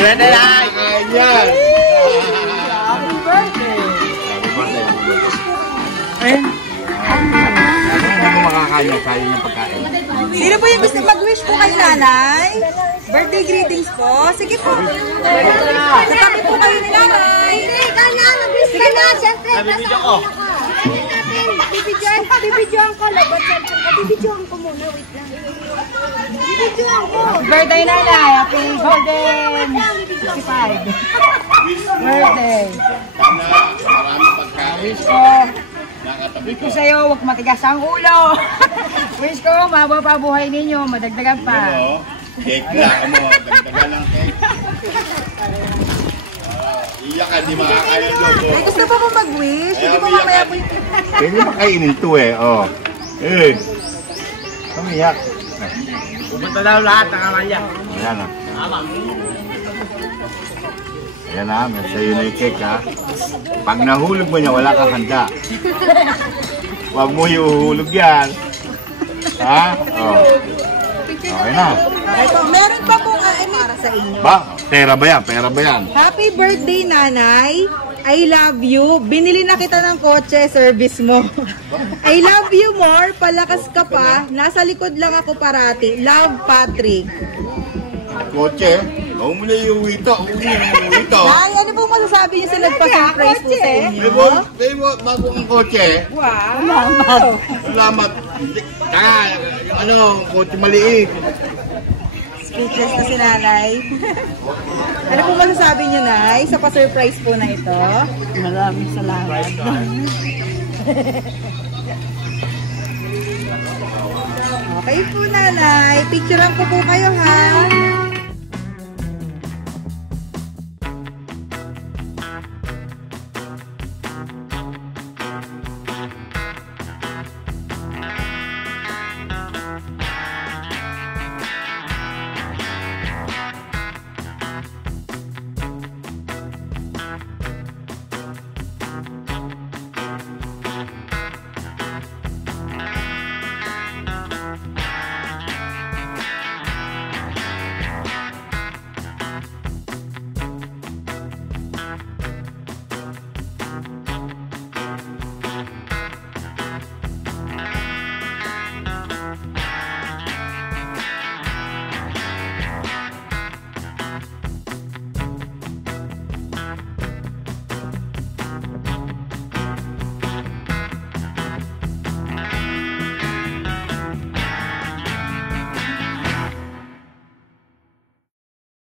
Birthday na! Yan! Happy birthday! Ayun. Ano makakaya? Kaya niyang pagkain. Sino po yung gusto mag-wish po kay nanay? Birthday greetings po. Sige po. Natabi po kayo ni nanay. Hindi, kanya, mag-wish ka na. Siyempre, nasa ako. Bibidyoan ko. Lagot, siyempre. Bibidyoan ko muna. Wait lang. Bibidyoan ko. Birthday nanay. Happy golden 65. Birthday. Maraming pagkain. Wish ko. Wish ko sa'yo, huwag matigas ang ulo. Wish ko, mahaba pa buhay ninyo, madagdagan pa. Cake lang mo, dagdagan ng cake. Iyak ka, di makakaya doon. Ay, gusto pa mo mag-wish? Hindi mo mamaya po yung... Hindi makainin to eh, oh. Kamiyak. Pumunta daw lahat ng amalya. Ayan na. Ayan na, may sa'yo na yung cake ha. Pag nahulog mo niya, wala kang handa. Huwag mo iuhulog yan. Ha? Oh. Okay na. Okay po, meron pa pong para sa inyo. Ba? Pera ba yan? Pera ba yan? Happy birthday, nanay. I love you. Binili na kita ng kotse, service mo. I love you more. Palakas ka pa. Nasa likod lang ako parati. Love, Patrick. Kotse? Huwag mo na iuwi ito. Nay, ano pong masasabi niyo sa nagpa-surprise po sa inyo? May bago ang kotse. Wow! Salamat! Salamat. Yung ano, kotse maliit. Speechless na si nanay. Ano po masasabi niyo, nay, sa pa-surprise po na ito? Maraming salamat. Okay po, nanay. Picturean ko po kayo, ha?